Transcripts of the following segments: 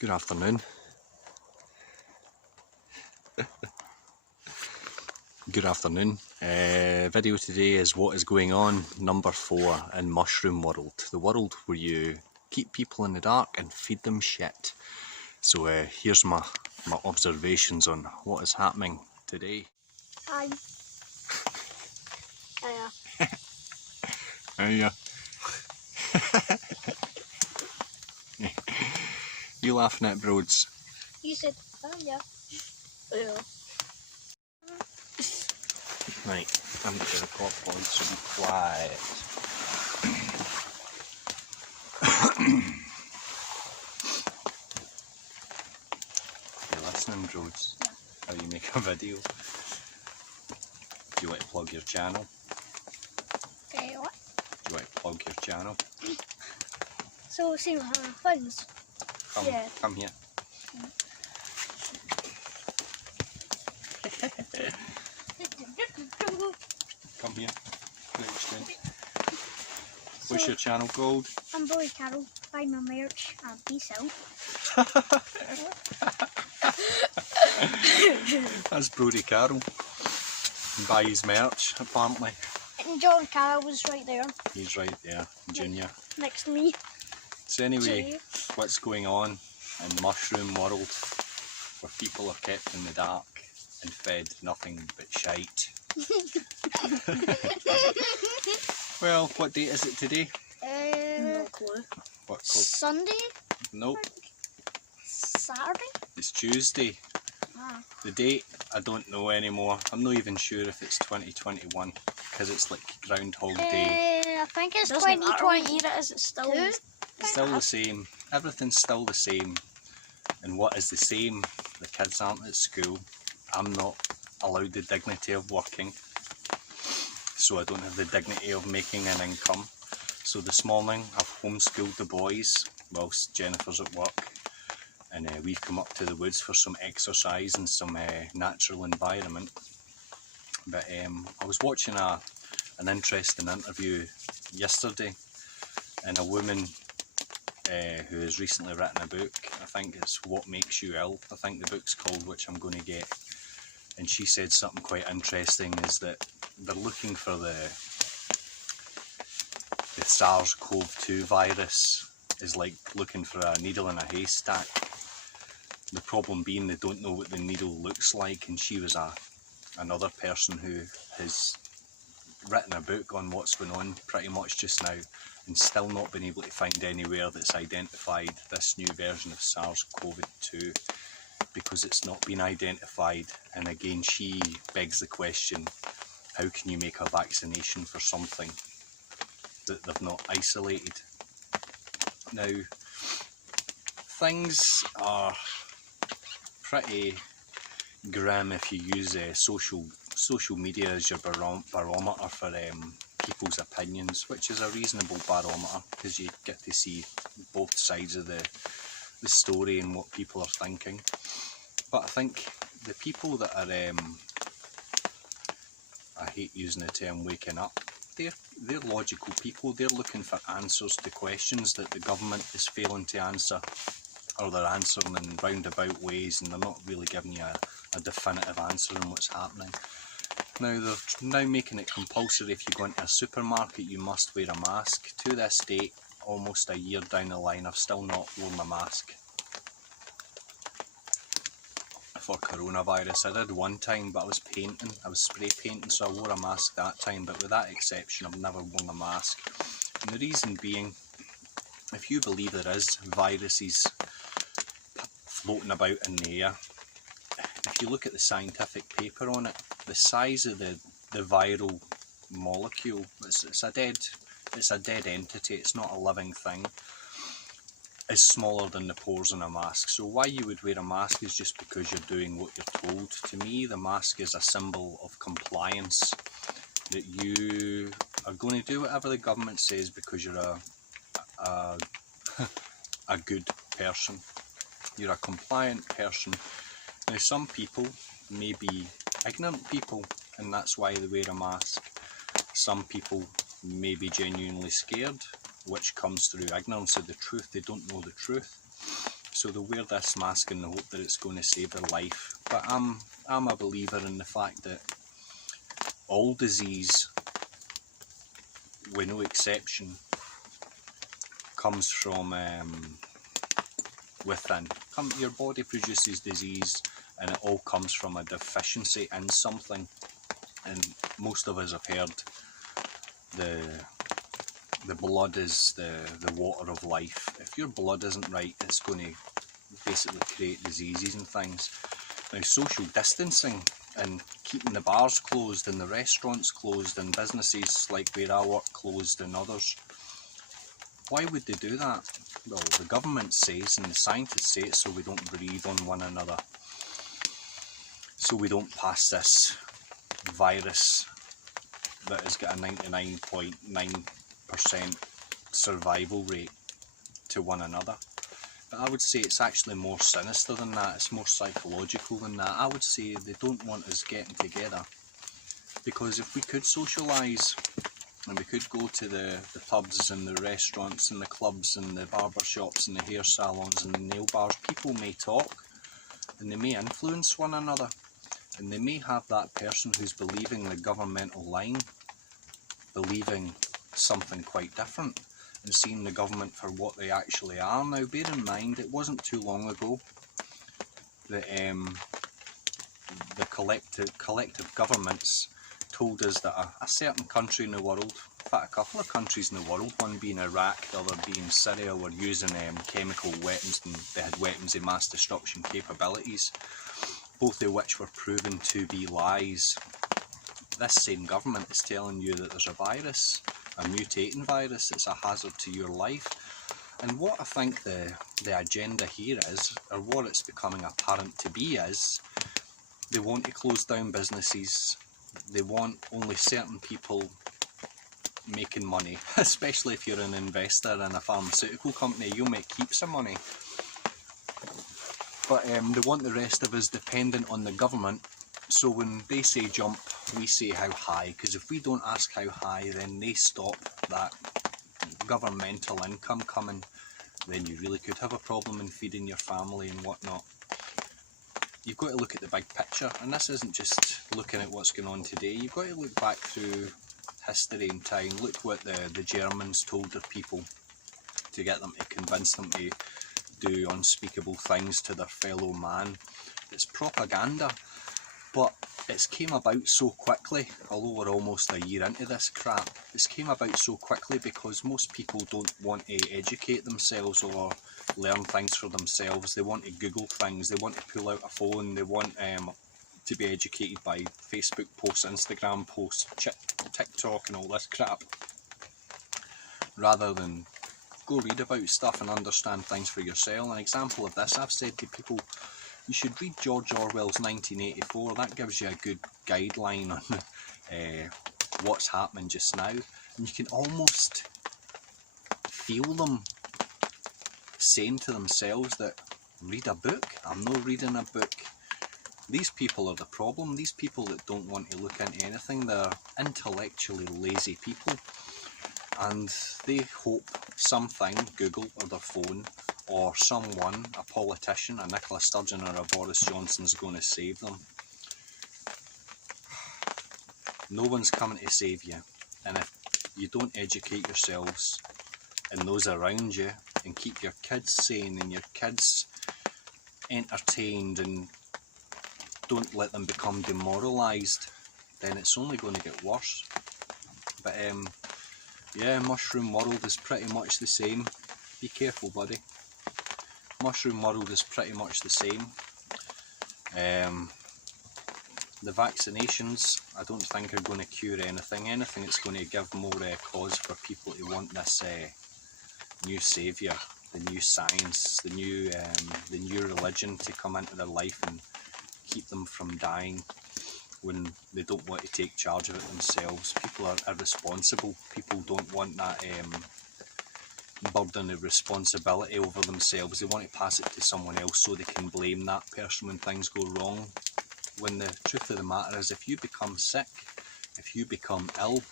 Good afternoon. Good afternoon. Video today is what is going on, number 4 in Mushroom World. The world where you keep people in the dark and feed them shit. So here's my observations on what is happening today. Hi. Hiya. Hiya. You laughing at Broads? You said hiya. Yeah. Right, I'm going to record on, so be quiet. You listening, Broads? Yeah. How you make a video? Do you like to plug your channel? What? Do you like to plug your channel? So, see my things. Come, Yeah. come here. Come here. What's your channel called? I'm Boy Carol. Buy my merch and peace out. That's Brody Carroll. Buy his merch, apparently. And John Carroll was right there. He's right there, Junior. Next to me. So anyway, what's going on in Mushroom World, where people are kept in the dark and fed nothing but shite? Well, what date is it today? No clue. What? Sunday? Nope, Saturday? it's Tuesday. Ah. The date, I don't know anymore. I'm not even sure if it's 2021, because it's like Groundhog Day. I think it's Doesn't 2020. matter. Is it still? Still the same. Everything's still the same. And what is the same? The kids aren't at school. I'm not allowed the dignity of working. So I don't have the dignity of making an income. So this morning I've homeschooled the boys whilst Jennifer's at work. And we've come up to the woods for some exercise and some natural environment. But I was watching an interesting interview yesterday, and a woman who has recently written a book. I think it's What Makes You Ill, I think the book's called, which I'm going to get. And she said something quite interesting, is that they're looking for the SARS-CoV-2 virus is like looking for a needle in a haystack. The problem being they don't know what the needle looks like, and she was another person who has written a book on what's going on pretty much just now and still not been able to find anywhere that's identified this new version of SARS-CoV-2 because it's not been identified. And again, she begs the question, how can you make a vaccination for something that they've not isolated? Now, things are pretty grim if you use social media as your barometer for people's opinions, which is a reasonable barometer because you get to see both sides of the story and what people are thinking. But I think the people that are, I hate using the term waking up, they're logical people. They're looking for answers to questions that the government is failing to answer, or they're answering in roundabout ways and they're not really giving you a definitive answer on what's happening. Now they're now making it compulsory if you go into a supermarket you must wear a mask. To this date, almost a year down the line, I've still not worn a mask for coronavirus. I did one time, but I was painting, I was spray painting, so I wore a mask that time, but with that exception I've never worn a mask. And the reason being, if you believe there is viruses floating about in the air, if you look at the scientific paper on it, the size of the viral molecule, it's a dead entity, it's not a living thing, is smaller than the pores in a mask. So why you would wear a mask is just because you're doing what you're told. To me, the mask is a symbol of compliance, that you are going to do whatever the government says because you're a good person. You're a compliant person. Now some people may be ignorant people and that's why they wear a mask. Some people may be genuinely scared, which comes through ignorance of the truth. They don't know the truth. So they wear this mask in the hope that it's going to save their life. But I'm a believer in the fact that all disease, with no exception, comes from within. Your body produces disease, and it all comes from a deficiency in something. And most of us have heard the blood is the water of life. If your blood isn't right, it's going to basically create diseases and things. Now, social distancing and keeping the bars closed and the restaurants closed and businesses like where I work closed and others, why would they do that? Well, the government says and the scientists say it's so we don't breathe on one another, so we don't pass this virus that has got a 99.9% survival rate to one another. But I would say it's actually more sinister than that, it's more psychological than that. I would say they don't want us getting together, because if we could socialise and we could go to the pubs and the restaurants and the clubs and the barber shops and the hair salons and the nail bars, people may talk and they may influence one another, and they may have that person who's believing the governmental line believing something quite different and seeing the government for what they actually are. Now, bear in mind, it wasn't too long ago that the collective governments told us that a certain country in the world, in fact a couple of countries in the world, one being Iraq, the other being Syria, were using chemical weapons, and they had weapons of mass destruction capabilities, both of which were proven to be lies. This same government is telling you that there's a virus, a mutating virus, it's a hazard to your life. And what I think the agenda here is, or what it's becoming apparent to be, is they want to close down businesses. They want only certain people making money, especially if you're an investor in a pharmaceutical company. You might keep some money, but they want the rest of us dependent on the government. So when they say jump, we say how high, because if we don't ask how high, then they stop that governmental income coming. Then you really could have a problem in feeding your family and whatnot. You've got to look at the big picture, and this isn't just looking at what's going on today. You've got to look back through history and time. Look what the Germans told their people to get them to convince them to do unspeakable things to their fellow man. It's propaganda, but it's came about so quickly. Although we're almost a year into this crap, it's came about so quickly because most people don't want to educate themselves or learn things for themselves. They want to Google things, they want to pull out a phone, they want to be educated by Facebook posts, Instagram posts, TikTok and all this crap, rather than go read about stuff and understand things for yourself. An example of this, I've said to people, you should read George Orwell's 1984. That gives you a good guideline on what's happening just now, and you can almost feel them saying to themselves that, read a book? I'm not reading a book. These people are the problem. These people that don't want to look into anything, they're intellectually lazy people, and they hope something, Google or their phone, or someone, a politician, a Nicola Sturgeon or a Boris Johnson's going to save them. No one's coming to save you, and if you don't educate yourselves and those around you and keep your kids sane and your kids entertained and don't let them become demoralised, then it's only going to get worse. But yeah, Mushroom World is pretty much the same. Be careful, buddy. Mushroom World is pretty much the same. The vaccinations, I don't think are going to cure anything. Anything that's going to give more cause for people to want this new saviour, the new science, the new religion to come into their life and keep them from dying when they don't want to take charge of it themselves. People are irresponsible. People don't want that burden of responsibility over themselves. They want to pass it to someone else so they can blame that person when things go wrong. When the truth of the matter is, if you become sick, if you become ill,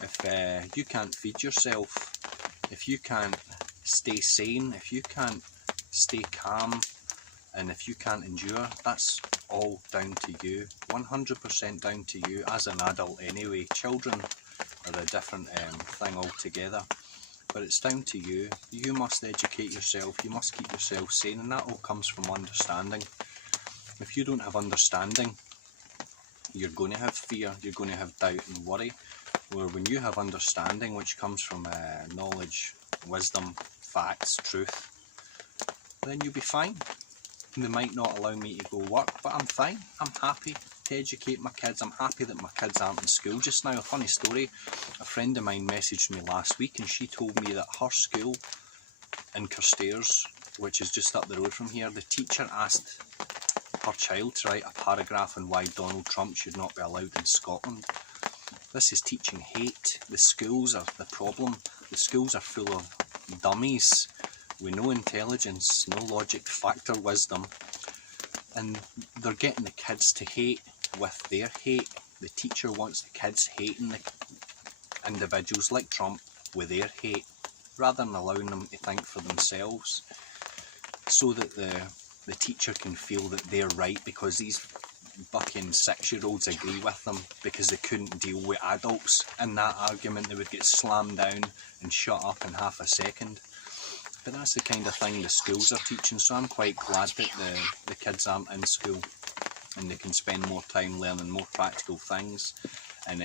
if you can't feed yourself, if you can't stay sane, if you can't stay calm, and if you can't endure, that's all down to you, 100% down to you as an adult anyway. Children are a different thing altogether, but it's down to you. You must educate yourself, you must keep yourself sane, and that all comes from understanding. If you don't have understanding, you're going to have fear, you're going to have doubt and worry. Where when you have understanding, which comes from knowledge, wisdom, facts, truth, then you'll be fine. They might not allow me to go work, but I'm fine. I'm happy to educate my kids. I'm happy that my kids aren't in school just now. A funny story, a friend of mine messaged me last week and she told me that her school in Carstairs, which is just up the road from here, the teacher asked her child to write a paragraph on why Donald Trump should not be allowed in Scotland. This is teaching hate. The schools are the problem. The schools are full of dummies with no intelligence, no logic, fact or wisdom, and they're getting the kids to hate with their hate. The teacher wants the kids hating the individuals like Trump with their hate, rather than allowing them to think for themselves, so that the teacher can feel that they're right because these bucking 6-year-olds agree with them because they couldn't deal with adults. In that argument they would get slammed down and shut up in half a second. But that's the kind of thing the schools are teaching, so I'm quite glad that the kids aren't in school and they can spend more time learning more practical things and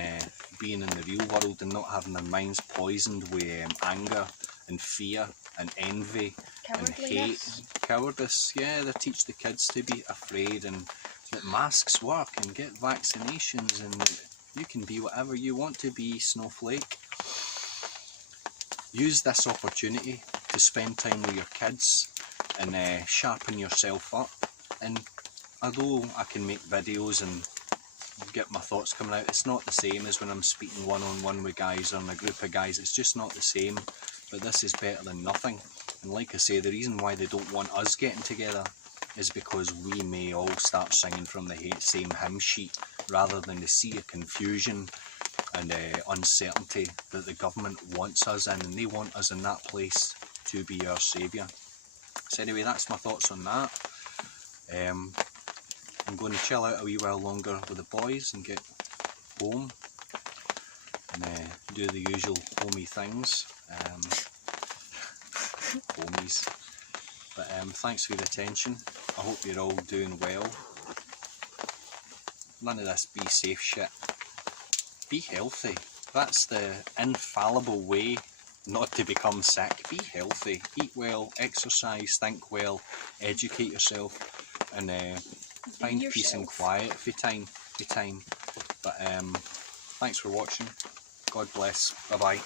being in the real world and not having their minds poisoned with anger and fear and envy and hate. Cowardice. Yeah, they teach the kids to be afraid and that masks work and get vaccinations and you can be whatever you want to be, snowflake. Use this opportunity to spend time with your kids and sharpen yourself up. And although I can make videos and get my thoughts coming out, it's not the same as when I'm speaking one-on-one with guys or in a group of guys. It's just not the same, but this is better than nothing. And like I say, the reason why they don't want us getting together is because we may all start singing from the same hymn sheet rather than to see a confusion and uncertainty that the government wants us in, and they want us in that place to be our saviour. So anyway, that's my thoughts on that. I'm going to chill out a wee while longer with the boys and get home and do the usual homey things. Homies. But thanks for your attention. I hope you're all doing well. None of this be safe shit. Be healthy. That's the infallible way not to become sick. Be healthy. Eat well, exercise, think well, educate yourself, and find peace and quiet for time. But thanks for watching. God bless. Bye bye.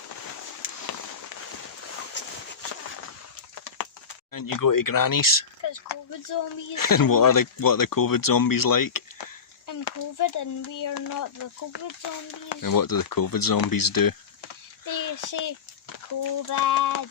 And you go to Granny's. Because COVID zombies. And what are the COVID zombies like? I'm COVID and we are not the COVID zombies. And what do the COVID zombies do? They say COVID.